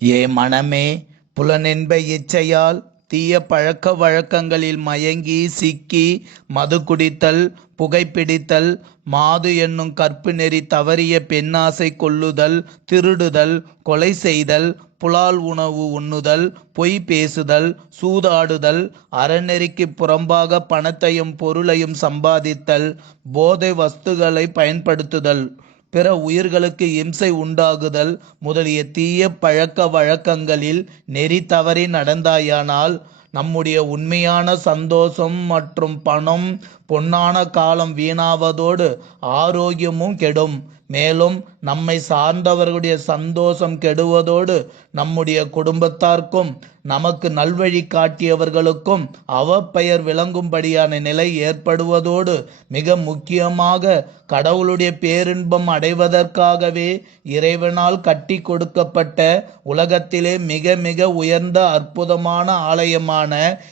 ஏ மனமே புலனென்ப இச்சையால் தீய பழக்க வழக்கங்களில் மயங்கி சிக்கி மது குடித்தல் புகைப்பிடித்தல் மாது என்னும் கற்பு நெறி தவறிய பெண்ணாசை கொள்ளுதல் திருடுதல் கொலை செய்தல் புலால் உணவு உண்ணுதல் பொய் பேசுதல் சூதாடுதல் அறநெறிக்கு புறம்பாக பணத்தையும் பொருளையும் சம்பாதித்தல் போதை வஸ்துகளை பயன்படுத்துதல். பிற உயிர்களுக்கு இம்சை உண்டாகுதல் முதலிய தீய பழக்க வழக்கங்களில் நெறி தவறி நடந்தாயானால் நம்முடைய உண்மையான சந்தோஷம் மற்றும் பணம் பொன்னான காலம் வீணாவதோடு ஆரோக்கியமும் கெடும். மேலும் நம்மை சார்ந்தவர்களுடைய சந்தோஷம் கெடுவதோடு நம்முடைய குடும்பத்தார்க்கும் நமக்கு நல்வழி காட்டியவர்களுக்கும் அவப்பெயர் விளங்கும்படியான நிலை ஏற்படுவதோடு மிக முக்கியமாக கடவுளுடைய பேரின்பம் அடைவதற்காகவே இறைவனால் கட்டி கொடுக்கப்பட்ட உலகத்திலே மிக மிக உயர்ந்த அற்புதமான ஆலயமான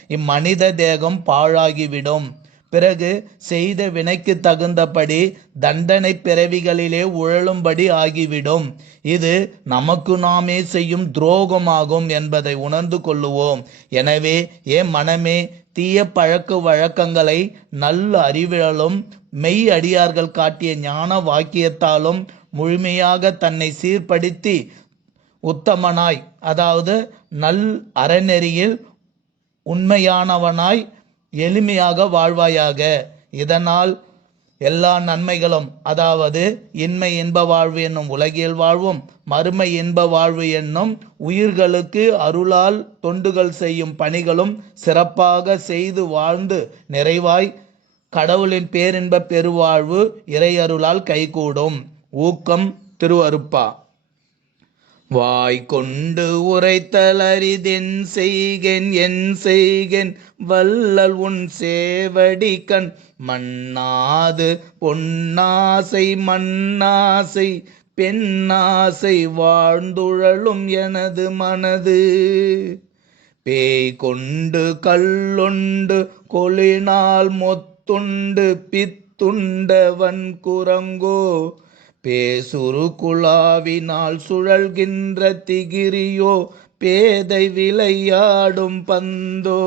இம்மனித தேகம் பாழாகிவிடும். பிறகு செய்த வினைக்கு தகுந்தபடி தண்டனை பிறவிகளிலே உழலும்படி ஆகிவிடும். இது நமக்கு நாமே செய்யும் துரோகமாகும் என்பதை உணர்ந்து கொள்ளுவோம். எனவே ஏன் மனமே தீய பழக்க வழக்கங்களை நல்ல அறிவியலும் மெய் அடியார்கள் காட்டிய ஞான வாக்கியத்தாலும் முழுமையாக தன்னை சீர்படுத்தி உத்தமனாய் அதாவது நல் அறநெறியில் உண்மையானவனாய் எளிமையாக வாழ்வாயாக. இதனால் எல்லா நன்மைகளும் அதாவது இன்மை இன்ப வாழ்வு என்னும் உலகியல் வாழ்வும் மறுமை இன்ப வாழ்வு என்னும் உயிர்களுக்கு அருளால் தொண்டுகள் செய்யும் பணிகளும் சிறப்பாக செய்து வாழ்ந்து நிறைவாய் கடவுளின் பேரின்ப பெருவாழ்வு இறையருளால் கைகூடும். ஊக்கம் திருவருப்பா. வாய் கொண்டு உரைத்தலரிதென் அரிதென் என் செய்கென் வல்லல் உன் சேவடி கண் மண்ணாது பொன்னாசை மண்ணாசை பெண்ணாசை வாழ்ந்துழலும் எனது மனது. பேய் கொண்டு கல்லொண்டு கொலினால் மொத்துண்டு பித்துண்டவன் குரங்கோ பேசுரு குழாவினால் சுழல்கின்ற திகிரியோ பேதை விளையாடும் பந்தோ.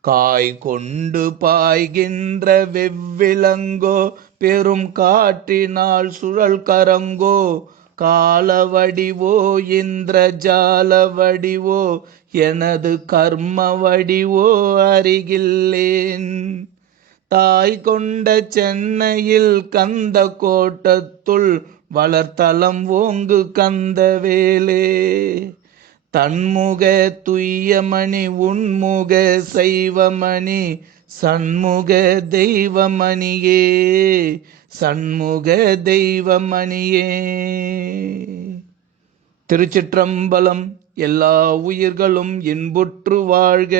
காய் கொண்டு பாய்கின்ற வெவ்விலங்கோ பெரும் காற்றினால் சுழல் கரங்கோ. கால வடிவோ இந்திர ஜால வடிவோ எனது கர்ம வடிவோ அருகில்லேன் தாய் கொண்ட சென்னையில் கந்த கோட்டத்துள் வளர்த்தலம் ஓங்கு கந்த வேலே. தன்முக துய்யமணி உன்முக சைவமணி சண்முக தெய்வமணியே. சண்முக தெய்வமணியே. திருச்சிற்றம்பலம் எல்லா உயிர்களும் இன்புற்று வாழ்க.